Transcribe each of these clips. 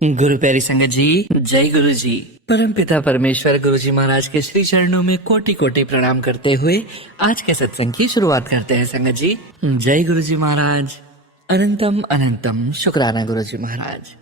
गुरु प्यारी संगत जी, जय गुरु जी। परम पिता परमेश्वर गुरु जी महाराज के श्री चरणों में कोटि कोटि प्रणाम करते हुए आज के सत्संग की शुरुआत करते हैं संगत जी। जय गुरु जी महाराज। अनंतम अनंतम शुक्राना गुरु जी महाराज।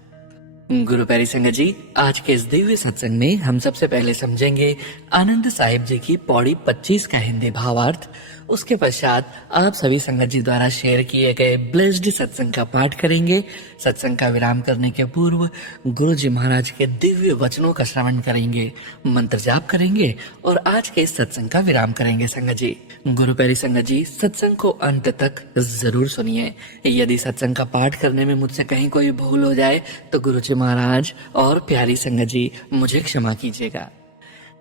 गुरु प्यारी संगत जी, आज के इस दिव्य सत्संग में हम सबसे पहले समझेंगे आनंद साहिब जी की पौड़ी 25 का हिंदी भावार्थ। उसके पश्चात आप सभी संगत जी द्वारा शेयर किए गए ब्लेस्ड सत्संग का पाठ करेंगे। सत्संग का विराम करने के पूर्व गुरु जी महाराज के दिव्य वचनों का श्रवण करेंगे, मंत्र जाप करेंगे और आज के इस सत्संग का विराम करेंगे संगत जी। गुरु प्यारी संगत जी, सत्संग को अंत तक जरूर सुनिए। यदि सत्संग का पाठ करने में मुझसे कहीं कोई भूल हो जाए तो गुरु जी महाराज और प्यारी संगत जी मुझे क्षमा कीजिएगा।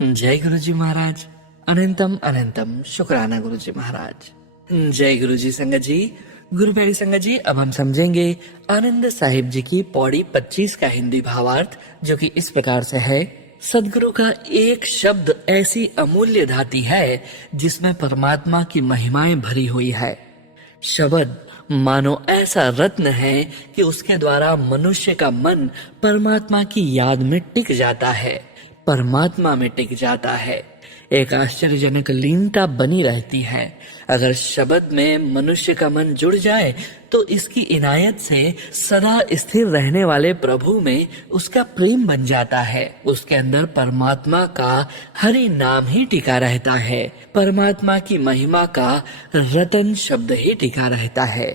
जय गुरु जी महाराज। अनंतम अनंतम शुक्राना गुरु जी महाराज। जय गुरु जी संगत जी। गुरु प्यारी संगत जी, अब हम समझेंगे आनंद साहिब जी की पौड़ी 25 का हिंदी भावार्थ, जो कि इस प्रकार से है। सदगुरु का एक शब्द ऐसी अमूल्य धाति है जिसमें परमात्मा की महिमाएं भरी हुई है। शब्द मानो ऐसा रत्न है कि उसके द्वारा मनुष्य का मन परमात्मा की याद में टिक जाता है, परमात्मा में टिक जाता है। एक आश्चर्यजनक लीनता बनी रहती है। अगर शब्द में मनुष्य का मन जुड़ जाए तो इसकी इनायत से सदा स्थिर रहने वाले प्रभु में उसका प्रेम बन जाता है। उसके अंदर परमात्मा का हरि नाम ही टिका रहता है, परमात्मा की महिमा का रतन शब्द ही टिका रहता है।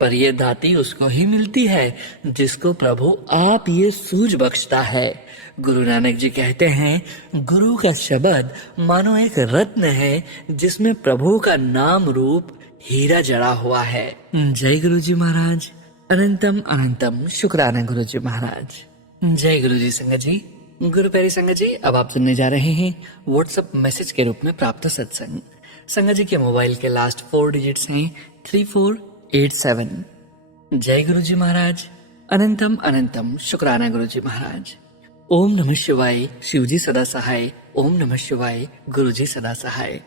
पर यह धाति उसको ही मिलती है जिसको प्रभु आप ये सूझ बख्शता है। गुरु नानक जी कहते हैं, गुरु का शब्द मानो एक रत्न है जिसमें प्रभु का नाम रूप हीरा जड़ा हुआ है। जय गुरु जी महाराज। अनंतम अनंतम शुक्राना गुरु जी महाराज। जय गुरु जी संगत जी। गुरु प्यारी संगत जी, अब आप सुनने जा रहे हैं व्हाट्सएप मैसेज के रूप में प्राप्त सत्संग। संगत जी के मोबाइल के लास्ट 4 डिजिट्स हैं 3487। जय गुरु जी महाराज। अनंतम अनंतम शुक्राना गुरु जी महाराज। ओम नमः शिवाय। शिव जी सदा सहाय। ओम नमः शिवाय। गुरु जी सदा सहाय।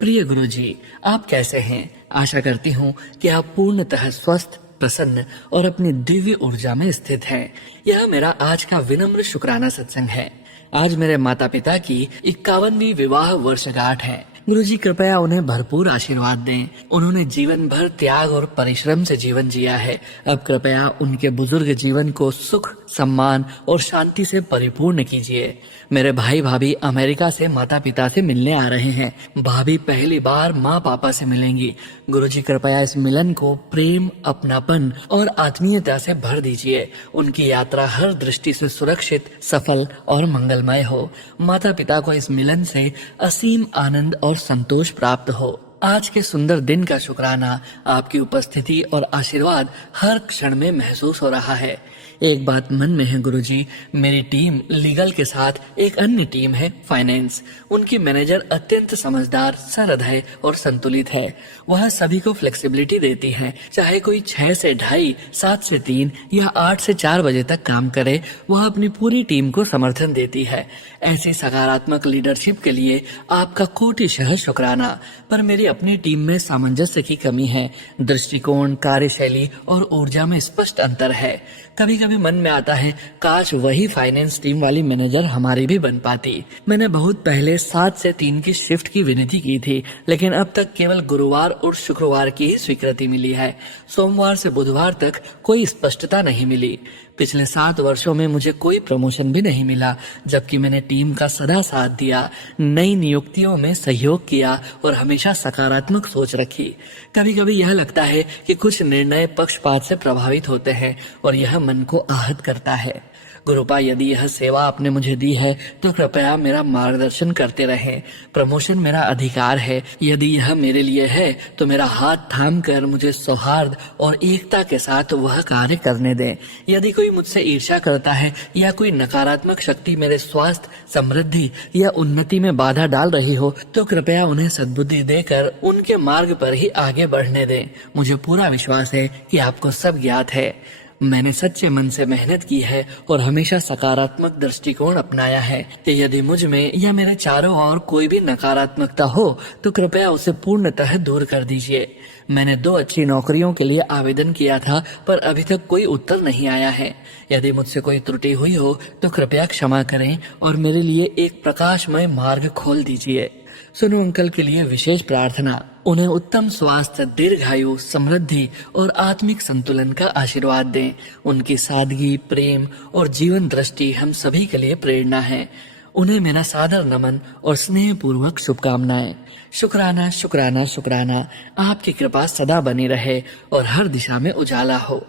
प्रिय गुरु जी, आप कैसे हैं? आशा करती हूँ कि आप पूर्णतः स्वस्थ, प्रसन्न और अपनी दिव्य ऊर्जा में स्थित हैं। यह मेरा आज का विनम्र शुक्राना सत्संग है। आज मेरे माता पिता की 51वीं विवाह वर्षगांठ है। गुरु जी कृपया उन्हें भरपूर आशीर्वाद दें। उन्होंने जीवन भर त्याग और परिश्रम से जीवन जिया है। अब कृपया उनके बुजुर्ग जीवन को सुख, सम्मान और शांति से परिपूर्ण कीजिए। मेरे भाई भाभी अमेरिका से माता पिता से मिलने आ रहे हैं। भाभी पहली बार माँ पापा से मिलेंगी। गुरु जी कृपया इस मिलन को प्रेम, अपनापन और आत्मीयता से भर दीजिए। उनकी यात्रा हर दृष्टि से सुरक्षित, सफल और मंगलमय हो। माता पिता को इस मिलन से असीम आनंद और संतोष प्राप्त हो। आज के सुंदर दिन का शुक्राना, आपकी उपस्थिति और आशीर्वाद हर क्षण में महसूस हो रहा है। एक बात मन में है गुरुजी, मेरी टीम लीगल के साथ एक अन्य टीम है फाइनेंस। उनकी मैनेजर अत्यंत समझदार, सहृदय और संतुलित है। वह सभी को फ्लेक्सिबिलिटी देती है। चाहे कोई 6 से 2:30, 7 से 3 या 8 से 4 बजे तक काम करे, वह अपनी पूरी टीम को समर्थन देती है। ऐसी सकारात्मक लीडरशिप के लिए आपका कोटिशः शुक्राना। पर मेरी अपनी टीम में सामंजस्य की कमी है। दृष्टिकोण, कार्यशैली और ऊर्जा में स्पष्ट अंतर है। कभी कभी मन में आता है काश वही फाइनेंस टीम वाली मैनेजर हमारी भी बन पाती। मैंने बहुत पहले 7 से 3 की शिफ्ट की विनती की थी, लेकिन अब तक केवल गुरुवार और शुक्रवार की ही स्वीकृति मिली है। सोमवार से बुधवार तक कोई स्पष्टता नहीं मिली। पिछले 7 वर्षों में मुझे कोई प्रमोशन भी नहीं मिला, जबकि मैंने टीम का सदा साथ दिया, नई नियुक्तियों में सहयोग किया और हमेशा सकारात्मक सोच रखी। कभी कभी यह लगता है कि कुछ निर्णय पक्षपात से प्रभावित होते हैं और यह मन को आहत करता है। गुरुपा, यदि यह सेवा आपने मुझे दी है तो कृपया मेरा मार्गदर्शन करते रहें। प्रमोशन मेरा अधिकार है। यदि यह मेरे लिए है तो मेरा हाथ थाम कर मुझे सौहार्द और एकता के साथ वह कार्य करने दें। यदि कोई मुझसे ईर्ष्या करता है या कोई नकारात्मक शक्ति मेरे स्वास्थ्य, समृद्धि या उन्नति में बाधा डाल रही हो तो कृपया उन्हें सद्बुद्धि देकर उनके मार्ग पर ही आगे बढ़ने दें। मुझे पूरा विश्वास है कि आपको सब ज्ञात है। मैंने सच्चे मन से मेहनत की है और हमेशा सकारात्मक दृष्टिकोण अपनाया है कि यदि मुझ में या मेरे चारों ओर कोई भी नकारात्मकता हो तो कृपया उसे पूर्णतः दूर कर दीजिए। मैंने 2 अच्छी नौकरियों के लिए आवेदन किया था पर अभी तक कोई उत्तर नहीं आया है। यदि मुझसे कोई त्रुटि हुई हो तो कृपया क्षमा करें और मेरे लिए एक प्रकाशमय मार्ग खोल दीजिए। सोनू अंकल के लिए विशेष प्रार्थना, उन्हें उत्तम स्वास्थ्य, दीर्घायु, समृद्धि और आत्मिक संतुलन का आशीर्वाद दें। उनकी सादगी, प्रेम और जीवन दृष्टि हम सभी के लिए प्रेरणा है। उन्हें मेरा सादर नमन और स्नेह पूर्वक शुभकामनाएं। शुक्राना शुक्राना शुक्राना। आपकी कृपा सदा बनी रहे और हर दिशा में उजाला हो।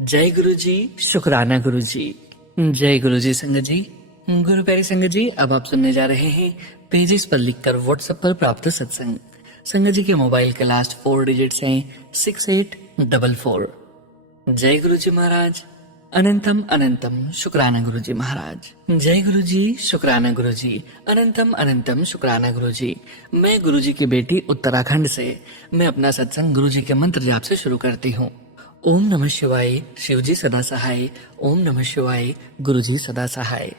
जय गुरु जी। शुक्राना गुरु जी। जय गुरु जी। संगत जी, गुरु प्यारी संगत जी, अब आप सुनने जा रहे हैं पेजेस पर लिखकर व्हाट्सएप पर प्राप्त सत्संग। संगत जी के मोबाइल के लास्ट 4 डिजिट्स हैं 6844। जय गुरु जी महाराज। अनंतम अनंतम शुक्राना गुरु जी महाराज। जय गुरु जी। शुक्राना गुरु जी। अनंतम अनंतम शुक्राना गुरु जी। मैं गुरु जी की बेटी उत्तराखंड से। मैं अपना सत्संग गुरु जी के मंत्र जाप से शुरू करती हूँ। ओम नमः शिवाय, शिव जी सदा सहाय। ओम नमः शिवाय, गुरु जी सदा सहाय।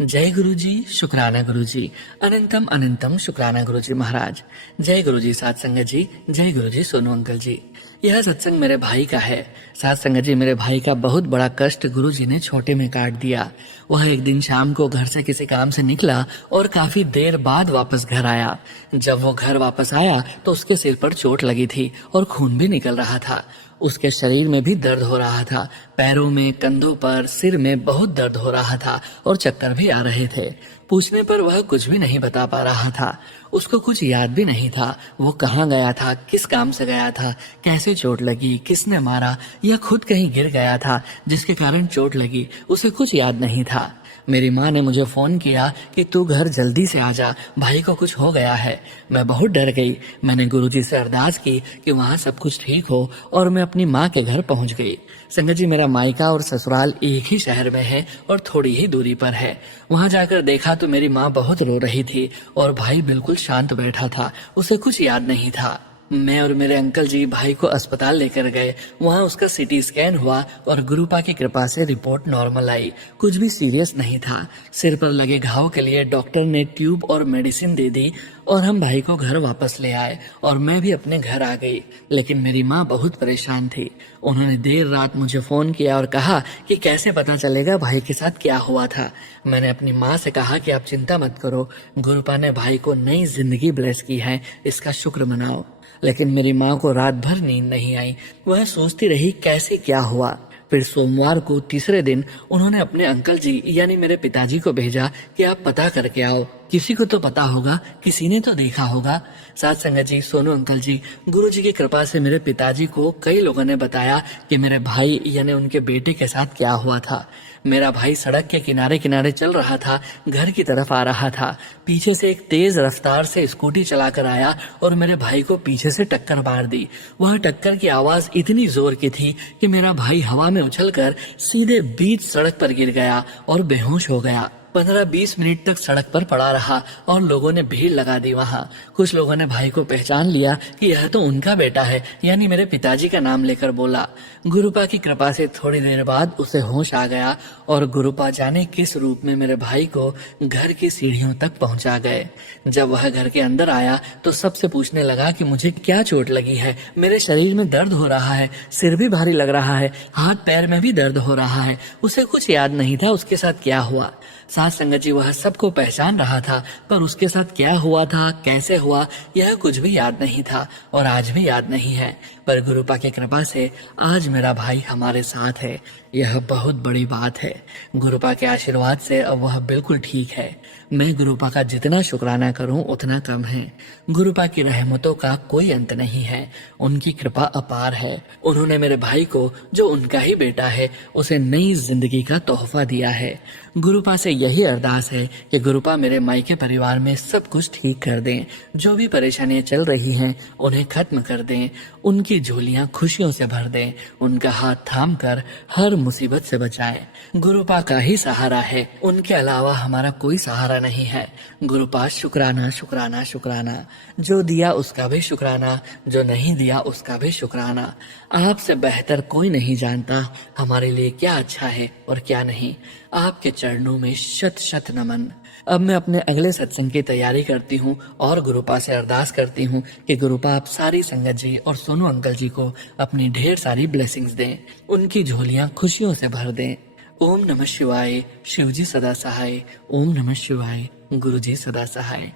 जय गुरु जी। शुक्राना गुरु जी। अनंतम अनंतम शुक्राना गुरु जी महाराज। जय गुरु जी साथ संगत जी। जय गुरु जी सोनू अंकल जी। यह सत्संग मेरे भाई का है। साथ संगत जी, मेरे भाई का बहुत बड़ा कष्ट गुरु जी ने छोटे में काट दिया। वह एक दिन शाम को घर से किसी काम से निकला और काफी देर बाद वापस घर आया। जब वो घर वापस आया तो उसके सिर पर चोट लगी थी और खून भी निकल रहा था। उसके शरीर में भी दर्द हो रहा था। पैरों में, कंधों पर, सिर में बहुत दर्द हो रहा था और चक्कर भी आ रहे थे। पूछने पर वह कुछ भी नहीं बता पा रहा था। उसको कुछ याद भी नहीं था वो कहाँ गया था, किस काम से गया था, कैसे चोट लगी, किसने मारा या खुद कहीं गिर गया था जिसके कारण चोट लगी, उसे कुछ याद नहीं था। मेरी माँ ने मुझे फोन किया कि तू घर जल्दी से आ जा, भाई को कुछ हो गया है। मैं बहुत डर गई। मैंने गुरुजी से अरदास की कि वहाँ सब कुछ ठीक हो और मैं अपनी माँ के घर पहुँच गई। संगत जी, मेरा मायका और ससुराल एक ही शहर में है और थोड़ी ही दूरी पर है। वहाँ जाकर देखा तो मेरी माँ बहुत रो रही थी और भाई बिल्कुल शांत बैठा था, उसे कुछ याद नहीं था। मैं और मेरे अंकल जी भाई को अस्पताल लेकर गए। वहाँ उसका सीटी स्कैन हुआ और गुरुपा की कृपा से रिपोर्ट नॉर्मल आई। कुछ भी सीरियस नहीं था। सिर पर लगे घाव के लिए डॉक्टर ने ट्यूब और मेडिसिन दे दी और हम भाई को घर वापस ले आए और मैं भी अपने घर आ गई। लेकिन मेरी माँ बहुत परेशान थी। उन्होंने देर रात मुझे फोन किया और कहा कि कैसे पता चलेगा भाई के साथ क्या हुआ था। मैंने अपनी माँ से कहा कि आप चिंता मत करो, गुरुपा ने भाई को नई जिंदगी ब्लेस की है, इसका शुक्र मनाओ। लेकिन मेरी माँ को रात भर नींद नहीं आई। वह सोचती रही कैसे क्या हुआ। फिर सोमवार को तीसरे दिन उन्होंने अपने अंकल जी यानी मेरे पिताजी को भेजा कि आप पता करके आओ, किसी को तो पता होगा, किसी ने तो देखा होगा। साथ संगत जी, सोनू अंकल जी, गुरु जी की कृपा से मेरे पिताजी को कई लोगों ने बताया कि मेरे भाई यानी उनके बेटे के साथ क्या हुआ था। मेरा भाई सड़क के किनारे किनारे चल रहा था, घर की तरफ आ रहा था। पीछे से एक तेज रफ्तार से स्कूटी चलाकर आया और मेरे भाई को पीछे से टक्कर मार दी। वह टक्कर की आवाज इतनी जोर की थी कि मेरा भाई हवा में उछलकर सीधे बीच सड़क पर गिर गया और बेहोश हो गया। 15-20 मिनट तक सड़क पर पड़ा रहा और लोगों ने भीड़ लगा दी। वहाँ कुछ लोगों ने भाई को पहचान लिया कि यह तो उनका बेटा है, यानी मेरे पिताजी का नाम लेकर बोला। गुरुपा की कृपा से थोड़ी देर बाद उसे होश आ गया और गुरुपा जाने किस रूप में मेरे भाई को घर की सीढ़ियों तक पहुंचा गए। जब वह घर के अंदर आया तो सबसे पूछने लगा कि मुझे क्या चोट लगी है, मेरे शरीर में दर्द हो रहा है, सिर भी भारी लग रहा है, हाथ पैर में भी दर्द हो रहा है। उसे कुछ याद नहीं था उसके साथ क्या हुआ। साथ संगत जी, वह सबको पहचान रहा था पर उसके साथ क्या हुआ था, कैसे हुआ, यह कुछ भी याद नहीं था और आज भी याद नहीं है। पर गुरुपा की कृपा से आज मेरा भाई हमारे साथ है, यह बहुत बड़ी बात है। गुरुपा के आशीर्वाद से अब वह बिल्कुल ठीक है। मैं गुरुपा का जितना शुक्राना करूं उतना कम है। गुरुपा की रहमतों का कोई अंत नहीं है, उनकी कृपा अपार है। उन्होंने मेरे भाई को, जो उनका ही बेटा है, उसे नई जिंदगी का तोहफा दिया है। गुरुपा से यही अरदास है कि गुरुपा मेरे मायके परिवार में सब कुछ ठीक कर दें। जो भी परेशानियां चल रही हैं उन्हें खत्म कर दें, उनकी झोलियां खुशियों से भर दें। उनका हाथ थाम कर हर मुसीबत से बचाए। गुरुपा का ही सहारा है, उनके अलावा हमारा कोई सहारा नहीं है। गुरुपा शुक्राना शुक्राना शुक्राना, जो दिया उसका भी शुक्राना, जो नहीं दिया उसका भी शुक्राना। आपसे बेहतर कोई नहीं जानता हमारे लिए क्या अच्छा है और क्या नहीं। आपके चरणों में शत शत नमन। अब मैं अपने अगले सत्संग की तैयारी करती हूँ और गुरुपा से अरदास करती हूँ कि गुरुपा आप सारी संगत जी और सोनू अंकल जी को अपनी ढेर सारी ब्लेसिंग्स दें, उनकी झोलियां खुशियों से भर दें। ओम नमः शिवाय, शिव जी सदा सहाय। ओम नमः शिवाय, गुरु जी सदा सहाय।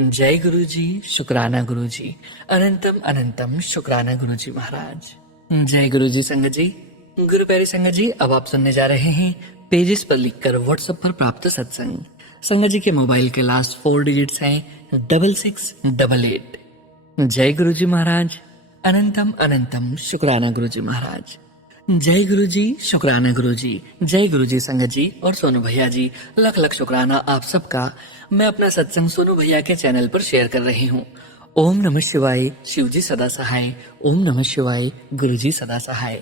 जय गुरु जी, शुक्राना गुरु जी, अनंतम अनंतम शुक्राना गुरु जी महाराज। जय गुरु जी संगत जी। गुरु प्यारी संगत जी, अब आप सुनने जा रहे हैं पेजेस पर लिखकर व्हाट्सएप पर प्राप्त सत्संग। संगत जी के मोबाइल के लास्ट 4 डिजिट्स हैं 6688। जय गुरु जी महाराज, अनंतम अनंतम शुक्राना गुरु जी महाराज। जय गुरु जी, शुक्राना गुरु जी। जय गुरु जी संगत जी और सोनू भैया जी, लख लख शुक्राना आप सबका। मैं अपना सत्संग सोनू भैया के चैनल पर शेयर कर रही हूँ। ओम नमः शिवाय, शिव जी सदा सहाय। ओम नमः शिवाय, गुरु जी सदा सहाय।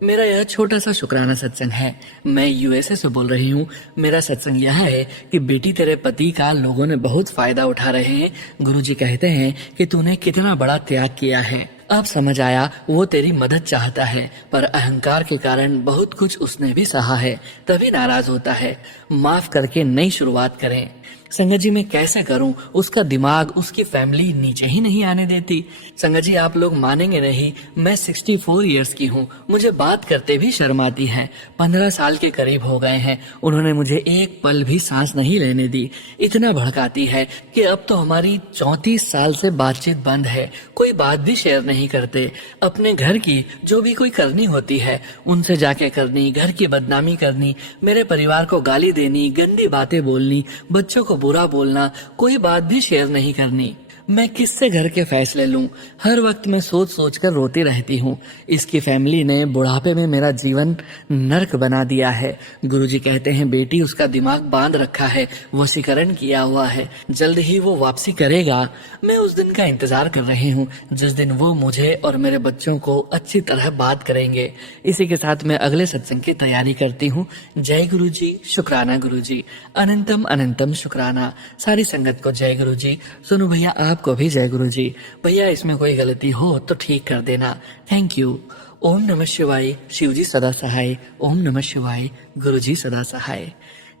मेरा यह छोटा सा शुक्राना सत्संग है। मैं यूएसए से बोल रही हूँ। मेरा सत्संग यह है कि बेटी तेरे पति का लोगों ने बहुत फायदा उठा रहे हैं। गुरुजी कहते हैं कि तूने कितना बड़ा त्याग किया है। अब समझ आया वो तेरी मदद चाहता है, पर अहंकार के कारण बहुत कुछ उसने भी सहा है, तभी नाराज होता है। माफ करके नई शुरुआत करें। संगत जी मैं कैसे करूं? उसका दिमाग, उसकी फैमिली नीचे ही नहीं आने देती। संगत जी आप लोग मानेंगे नहीं, मैं 64 इयर्स की हूँ। मुझे बात करते भी शर्म आती है। 15 साल के करीब हो गए हैं, उन्होंने मुझे एक पल भी सांस नहीं लेने दी। इतना भड़काती है कि अब तो हमारी 34 साल से बातचीत बंद है। कोई बात भी शेयर नहीं करते। अपने घर की जो भी कोई करनी होती है उनसे जाके करनी, घर की बदनामी करनी, मेरे परिवार को गाली देनी, गंदी बातें बोलनी, बच्चों को बुरा बोलना, कोई बात भी शेयर नहीं करनी। मैं किससे घर के फैसले लूं? हर वक्त मैं सोच सोच कर रोती रहती हूँ। इसकी फैमिली ने बुढ़ापे में मेरा जीवन नर्क बना दिया है। गुरुजी कहते हैं बेटी उसका दिमाग बांध रखा है, वशीकरण किया हुआ है, जल्द ही वो वापसी करेगा। मैं उस दिन का इंतजार कर रही हूँ जिस दिन वो मुझे और मेरे बच्चों को अच्छी तरह बात करेंगे। इसी के साथ मैं अगले सत्संग की तैयारी करती हूँ। जय गुरु जी, शुक्राना गुरु जी, अनंतम अनंतम शुक्राना। सारी संगत को जय गुरु जी। सुनो भैया आपको भी जय गुरु जी। भैया इसमें कोई गलती हो तो ठीक कर देना। Thank you. ओम नमः शिवाय, शिव जी सदा सहाय। ओम नमः शिवाय, गुरु जी सदा सहाय।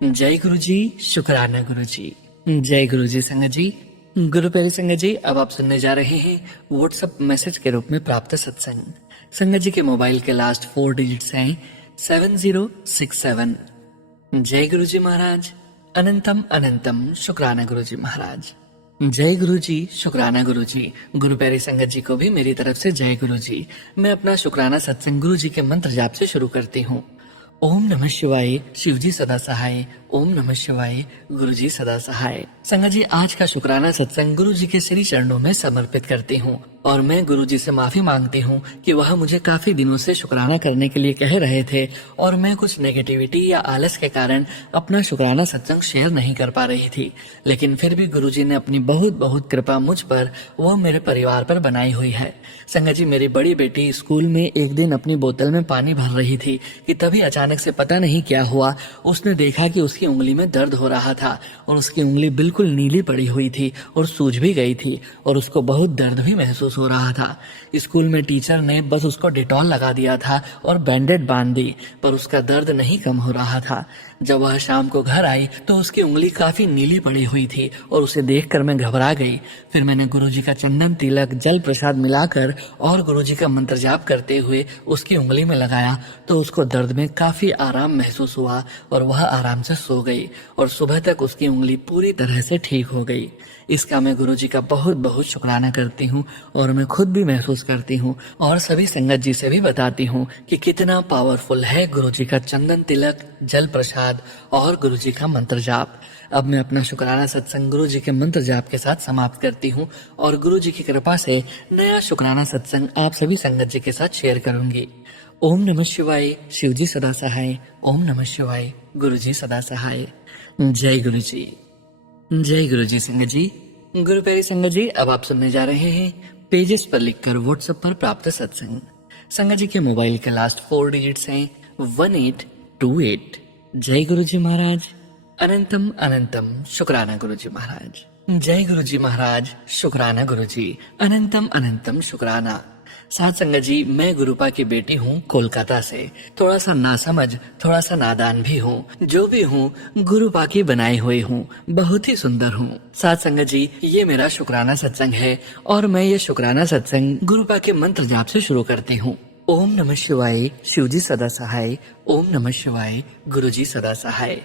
जय गुरु जी, शुक्राना गुरु जी। जय गुरु जी संगत जी। गुरु प्यारी संगत जी, अब आप सुनने जा रहे हैं व्हाट्सएप मैसेज के रूप में प्राप्त सत्संग। संगत जी के मोबाइल के लास्ट 4 डिजिट्स हैं 7067। जय गुरु जी महाराज, अनंतम अनंतम शुक्राना गुरु जी महाराज। जय गुरु जी, शुक्राना गुरु जी। गुरु प्यारी संगत जी को भी मेरी तरफ से जय गुरु जी। मैं अपना शुक्राना सत्संग गुरु जी के मंत्र जाप से शुरू करती हूँ। ओम नमः शिवाय, शिव जी सदा सहाय। ओम नमः शिवाय, गुरु जी सदा सहाय। संगत जी आज का शुक्राना सत्संग गुरु जी के श्री चरणों में समर्पित करती हूँ और मैं गुरु जी से माफी मांगती हूँ कि वह मुझे काफी दिनों से शुक्राना करने के लिए कह रहे थे और मैं कुछ नेगेटिविटी या आलस के कारण अपना शुक्राना सत्संग शेयर नहीं कर पा रही थी। लेकिन फिर भी गुरु जी ने अपनी बहुत बहुत कृपा मुझ पर वो मेरे परिवार पर बनाई हुई है। संगत जी मेरी बड़ी बेटी स्कूल में एक दिन अपनी बोतल में पानी भर रही थी कि तभी अचानक से पता नहीं क्या हुआ, उसने देखा कि उसकी उंगली में दर्द हो रहा था और उसकी उंगली बिल्कुल नीली पड़ी हुई थी और सूज भी गई थी और उसको बहुत दर्द भी महसूस हो रहा था। स्कूल में टीचर ने बस उसको डेटॉल लगा दिया था और बैंडेड बांध दी, पर उसका दर्द नहीं कम हो रहा था। जब वह शाम को घर आई तो उसकी उंगली काफी नीली पड़ी हुई थी और उसे देखकर मैं घबरा गई। फिर मैंने गुरुजी का चंदन तिलक जल प्रसाद मिलाकर और गुरुजी का मंत्र जाप करते हुए उसकी उंगली में लगाया तो उसको दर्द में काफी आराम महसूस हुआ और वह आराम से सो गई और सुबह तक उसकी उंगली पूरी तरह से ठीक हो गई। इसका मैं गुरुजी का बहुत बहुत शुक्राना करती हूँ और मैं खुद भी महसूस करती हूँ और सभी संगत जी से भी बताती हूँ कि कितना पावरफुल है गुरुजी का चंदन तिलक, जल प्रसाद और गुरुजी का मंत्र जाप। अब मैं अपना शुक्राना सत्संग गुरुजी के मंत्र जाप के साथ समाप्त करती हूँ और गुरुजी की कृपा से नया शुक्राना सत्संग आप सभी संगत जी के साथ शेयर करूंगी। ओम नमः शिवाय, शिव जी सदा सहाय। ओम नमः शिवाय, गुरु जी सदा सहाय। जय गुरु जी। जय गुरु जी। संगत जी, गुरु प्यारी संगत जी, अब आप सुनने जा रहे हैं पेजेस पर लिखकर व्हाट्सएप पर प्राप्त सत्संग। संगत जी के मोबाइल के लास्ट 4 डिजिट्स हैं 1828। जय गुरु जी महाराज। अनंतम अनंतम शुक्राना गुरु जी महाराज। जय गुरु जी महाराज। शुक्राना गुरु जी। अनंतम अनंतम शुक्राना। साथ संगत जी, मैं गुरुपा की बेटी हूँ कोलकाता से। थोड़ा सा नासमझ, थोड़ा सा नादान भी हूँ। जो भी हूँ गुरुपा की बनाई हुई हूँ। बहुत ही सुंदर हूँ। साथ संगत जी, ये मेरा शुक्राना सत्संग है और मैं ये शुक्राना सत्संग गुरुपा के मंत्र जाप से शुरू करती हूँ। ओम नमः शिवाय, शिवजी सदा सहाय। ओम नमः शिवाय, गुरुजी सदा सहाय।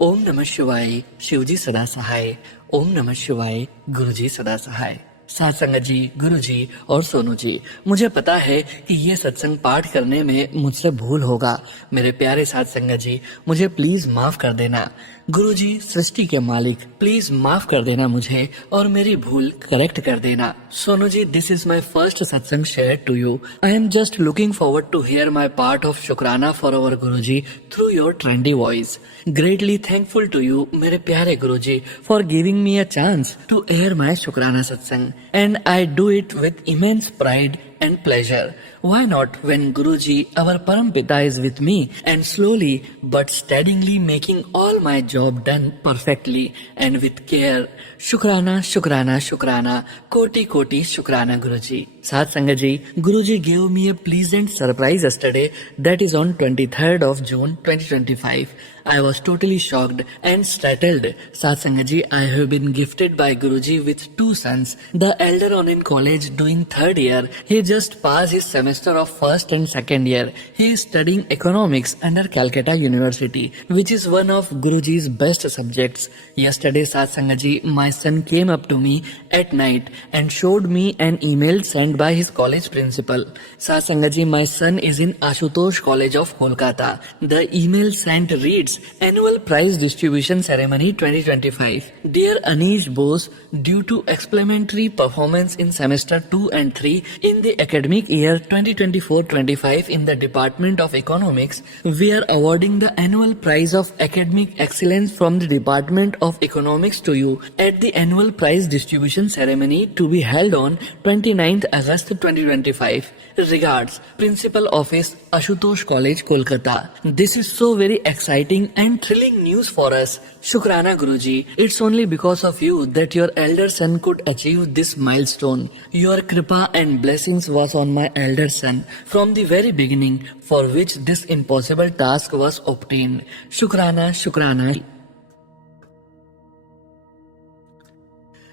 ओम नमः शिवाय, शिवजी सदा सहाय। ओम नमः शिवाय, गुरुजी सदा सहाय। साथ संगत जी, गुरु जी और सोनू जी, मुझे पता है कि ये सत्संग पाठ करने में मुझसे भूल होगा। मेरे प्यारे साथ संगत जी, मुझे प्लीज माफ कर देना। गुरु जी सृष्टि के मालिक, प्लीज माफ कर देना मुझे और मेरी भूल करेक्ट कर देना। Sonu ji, this is my first satsang share to you. I am just looking forward to hear my part of shukrana for our guru ji through your trendy voice. Greatly thankful to you मेरे प्यारे guru ji for giving me a chance to air my shukrana satsang, and I do it with immense pride and pleasure. Why not when Guruji, our Parampita, is with me and slowly but steadily making all my job done perfectly and with care. Shukrana, Shukrana, Shukrana, Koti Koti Shukrana Guruji. Sath Sangat ji, Guruji gave me a pleasant surprise yesterday, that is on 23rd of June 2025. I was totally shocked and startled. Sath Sangat ji, I have been gifted by Guruji with two sons. The elder on in college doing third year. He just passed his semester of first and second year. He is studying economics under Calcutta University, which is one of Guruji's best subjects. Yesterday, Sath Sangat ji, my son came up to me at night and showed me an email sent by his college principal. Sath Sangat ji, my son is in Ashutosh College of Kolkata. The email sent reads, Annual Prize Distribution Ceremony 2025. Dear Anish Bose, due to exemplary performance in semester 2 and 3 in the academic year 2024-25 in the Department of Economics, we are awarding the annual prize of academic excellence from the Department of Economics to you at the annual prize distribution ceremony to be held on 29th August 2025. Regards, Principal Office, Ashutosh College, Kolkata. This is so very exciting and thrilling news for us. Shukrana Guruji. It's only because of you that your elder son could achieve this milestone. Your kripa and blessings was on my elder son from the very beginning, for which this impossible task was obtained. Shukrana, Shukrana.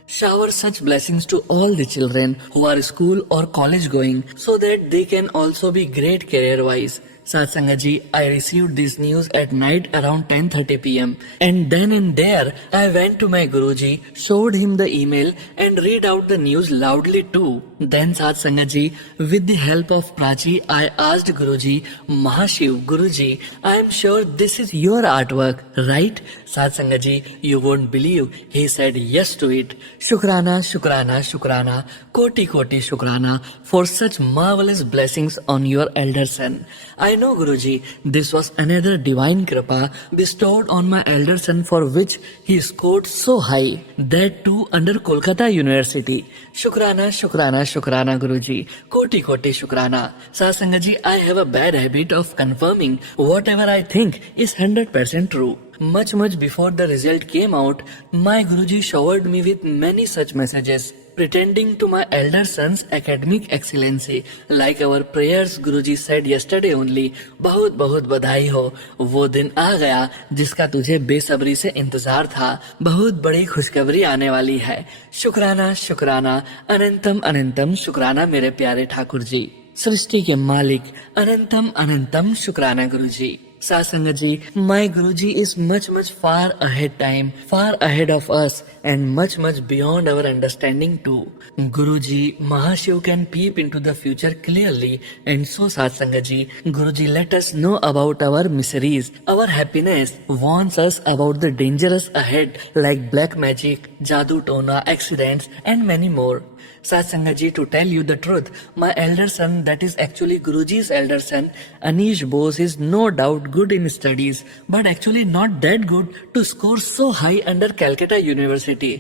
Shower such blessings to all the children who are school or college going, so that they can also be great career wise. Sath Sangat ji, I received this news at night around 10:30 p.m. and then and there I went to my Guruji, showed him the email and read out the news loudly too. Then Sath Sangat ji, with the help of Prachi, I asked Guruji, Mahashiv, Guruji, I am sure this is your artwork, right? Sath Sangat ji, you won't believe, he said yes to it. Shukrana, Shukrana, Shukrana, Koti Koti Shukrana for such marvelous blessings on your elder son. I know Guruji, this was another divine kripa bestowed on my elder son, for which he scored so high, that too under Kolkata University. Shukrana, Shukrana, Shukrana Guruji, Koti Koti Shukrana. Sath Sangat ji, I have a bad habit of confirming whatever I think is 100% true. Much before the result came out, my Guruji showered me with many such messages pretending to my elder son's academic excellency. Like our prayers, Guruji said yesterday only, बहुत बहुत बधाई हो, वो दिन आ गया जिसका तुझे बेसब्री से इंतजार था, बहुत बड़ी खुशखबरी आने वाली है. शुक्राना, शुक्राना, अनंतम अनंतम शुक्राना मेरे प्यारे ठाकुर जी, सृष्टि के मालिक, अनंतम अनंतम शुक्राना गुरुजी. Sath Sangat ji, my Guruji is much far ahead time, far ahead of us and much beyond our understanding too. Guruji, Mahashiv can peep into the future clearly, and so Sath Sangat ji, Guruji let us know about our miseries, our happiness, warns us about the dangerous ahead like black magic, jadoo tona, accidents and many more. Sath Sangat ji, to tell you the truth, my elder son, that is actually Guruji's elder son, Anish Bose, is no doubt good in studies, but actually not that good to score so high under Calcutta University.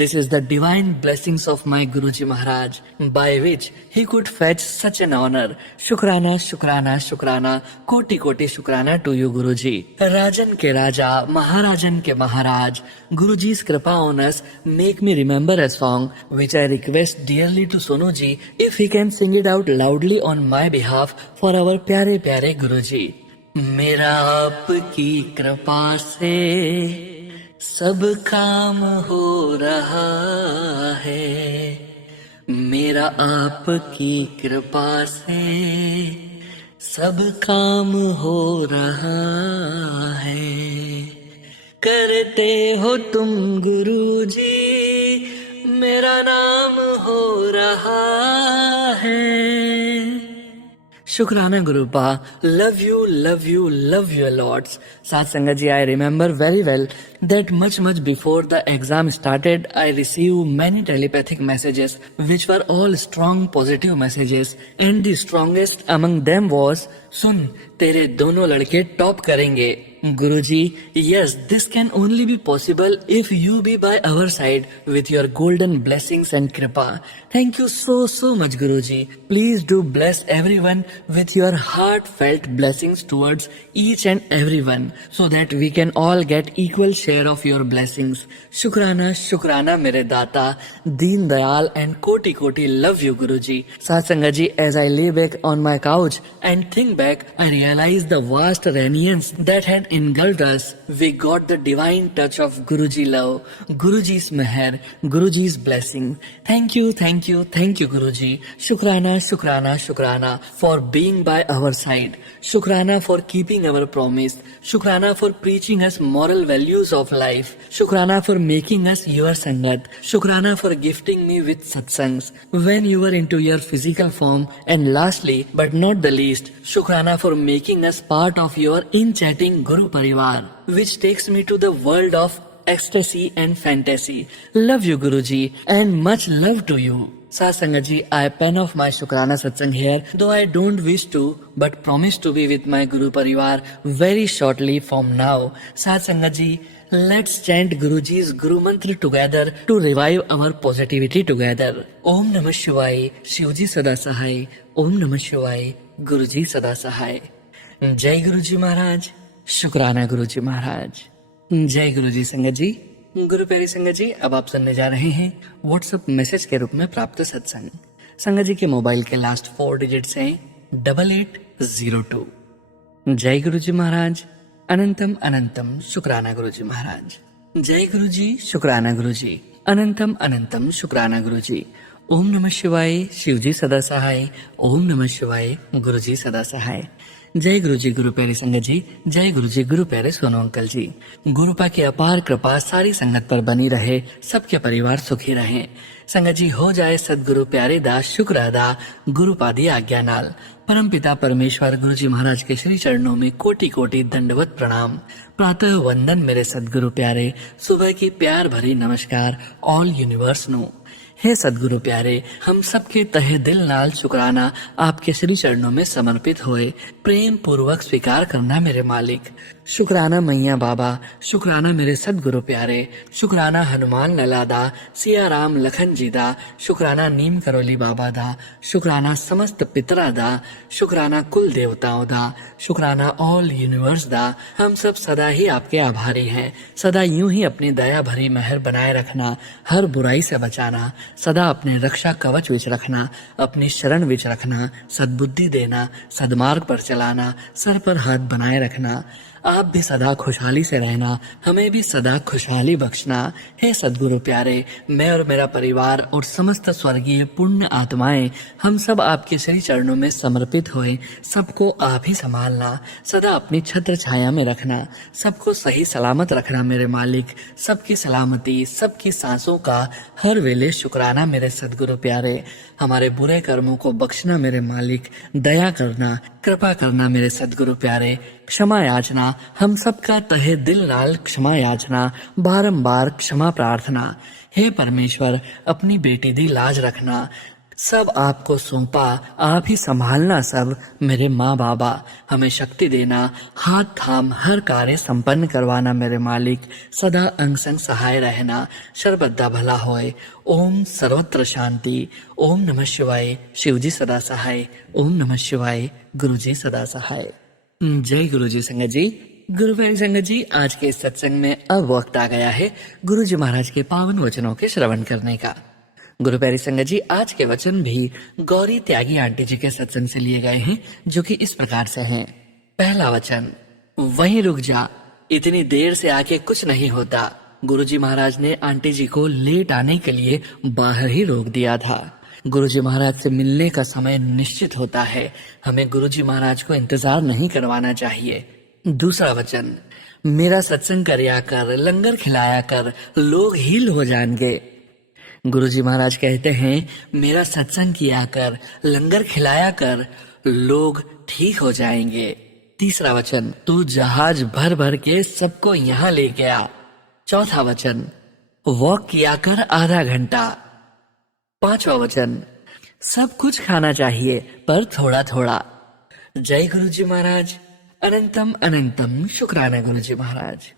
This is the divine blessings of my Guruji Maharaj, by which he could fetch such an honor. Shukrana, Shukrana, Shukrana, Koti Koti Shukrana to you, Guruji. Rajan ke Raja, Maharajan ke Maharaj, Guruji's kripa on us make me remember a song which I request dearly to Sonu ji if he can sing it out loudly on my behalf for our प्यारे प्यारे गुरुजी। मेरा आपकी कृपा से सब काम हो रहा है, मेरा आपकी कृपा से सब काम हो रहा है। करते हो तुम गुरुजी, मेरा नाम हो रहा है। Shukrana Gurupa, love you lots. Sat Sangat ji, I remember very well that much before the exam started, I received many telepathic messages which were all strong positive messages, and the strongest among them was, सुन तेरे दोनों लड़के top करेंगे। Guruji, yes, this can only be possible if you be by our side with your golden blessings and kripa. Thank you so much, Guruji. Please do bless everyone with your heartfelt blessings towards each and everyone, so that we can all get equal share of your blessings. Shukrana, Shukrana, mere data, Deen Dayal and Koti Koti love you, Guruji. Satsangat ji, as I lay back on my couch and think back, I realized the vast radiance that had engulfed us. We got the divine touch of Guruji love, Guruji's meher, Guruji's blessing. Thank you, Guruji. Shukrana, Shukrana, Shukrana for being by our side. Shukrana for keeping our promise. Shukrana for preaching us moral values of life. Shukrana for making us your Sangat. Shukrana for gifting me with satsangs when you were into your physical form. And lastly, but not the least, Shukrana for making us part of your in-chatting Guru Parivar, which takes me to the world of ecstasy and fantasy. Love you, Guruji, and much love to you. Satsangat ji, I pen off my Shukrana Satsang here, though I don't wish to, but promise to be with my Guru Parivar very shortly from now. Satsangat ji, let's chant Guruji's Guru Mantra together to revive our positivity together. Om Namah Shivaya, Shivji Sada Sahai. Om Namah Shivaya, Guruji Sada Sahai. Jai Guruji Maharaj, Shukrana Guruji Maharaj. जय गुरुजी संगत जी। गुरु प्यारी संगत जी, अब आप सुनने जा रहे हैं व्हाट्सएप मैसेज के रूप में प्राप्त सत्संग। संगत जी के मोबाइल के लास्ट 4 डिजिट्स हैं 8802। जय गुरुजी महाराज, अनंतम अनंतम शुक्राना गुरुजी महाराज। जय गुरुजी, शुक्राना गुरुजी, अनंतम अनंतम शुक्राना गुरुजी। ओम नमः शिवाय, शिवजी सदा सहाय। ओम नमः शिवाय, गुरुजी सदा सहाय। जय गुरु जी, गुरु प्यारे संगत जी। जय गुरु जी, गुरु प्यारे सोनू अंकल जी। गुरुपा की अपार कृपा सारी संगत पर बनी रहे, सबके परिवार सुखी रहें। संगत जी, हो जाए सदगुरु प्यारे दास शुक्र अदा, गुरुपा दी आज्ञा नाल। परम पिता परमेश्वर गुरु जी महाराज के श्री चरणों में कोटि कोटि दंडवत प्रणाम। प्रातः वंदन मेरे सदगुरु प्यारे, सुबह की प्यार भरी नमस्कार ऑल यूनिवर्स नो। हे सदगुरु प्यारे, हम सबके तहे दिल नाल शुक्राना आपके श्री चरणों में समर्पित होए, प्रेम पूर्वक स्वीकार करना मेरे मालिक। शुक्राना मैया बाबा, शुक्राना मेरे सदगुरु प्यारे, शुक्राना हनुमान लला दा, सिया राम लखन जी दा, शुक्राना नीम करोली बाबा दा, शुक्राना समस्त पितरा दा, शुक्राना कुल देवताओं दा, शुक्राना ऑल यूनिवर्स दा। हम सब सदा ही आपके आभारी हैं। सदा यूं ही अपनी दया भरी मेहर बनाए रखना, हर बुराई से बचाना, सदा अपने रक्षा कवच विच रखना, अपनी शरण विच रखना, सद्बुद्धि देना, सदमार्ग पर चलाना, सर पर हाथ बनाए रखना। आप भी सदा खुशहाली से रहना, हमें भी सदा खुशहाली बख्शना। हे सदगुरु प्यारे, मैं और मेरा परिवार और समस्त स्वर्गीय पुण्य आत्माएं, हम सब आपके श्री चरणों में समर्पित हुए, सबको आप ही संभालना, सदा अपनी छत्र छाया में रखना, सबको सही सलामत रखना मेरे मालिक। सबकी सलामती, सबकी सांसों का हर वेले शुक्राना मेरे सदगुरु प्यारे। हमारे बुरे कर्मों को बख्शना मेरे मालिक, दया करना, कृपा करना मेरे सदगुरु प्यारे। क्षमा याचना, हम सबका तहे दिल नाल क्षमा याचना, बारंबार क्षमा प्रार्थना। हे परमेश्वर, अपनी बेटी दी लाज रखना, सब आपको सौंपा, आप ही संभालना सब। मेरे माँ बाबा, हमें शक्ति देना, हाथ थाम हर कार्य संपन्न करवाना मेरे मालिक। सदा अंग संग सहाय रहना, सर्वदा भला होए। ओम सर्वत्र शांति। ओम नमः शिवाय। शिवजी सदा सहाय। ओम नमः शिवाय। गुरुजी सदा सहाय। जय गुरुजी संगत जी। गुरु प्यारी संगत जी, आज के इस सत्संग में अब वक्त आ गया है गुरु जी महाराज के पावन वचनों के श्रवण करने का। गुरु प्यारी संगत जी, आज के वचन भी गौरी त्यागी आंटी जी के सत्संग से लिए गए हैं, जो कि इस प्रकार से हैं। पहला वचन, वहीं रुक जा, इतनी देर से आके कुछ नहीं होता। गुरु जी महाराज ने आंटी जी को लेट आने के लिए बाहर ही रोक दिया था। गुरु जी महाराज से मिलने का समय निश्चित होता है, हमें गुरु जी महाराज को इंतजार नहीं करवाना चाहिए। दूसरा वचन, मेरा सत्संग करया कर, लंगर खिलाया कर, लोग हील हो जाएंगे। गुरु जी महाराज कहते हैं, मेरा सत्संग किया कर, लंगर खिलाया कर, लोग ठीक हो जाएंगे। तीसरा वचन, तू जहाज भर भर के सबको यहाँ लेके आ। चौथा वचन, वॉक किया कर आधा घंटा। पांचवा वचन, सब कुछ खाना चाहिए पर थोड़ा थोड़ा। जय गुरु जी महाराज। अनंतम अनंतम शुक्राना गुरु जी महाराज।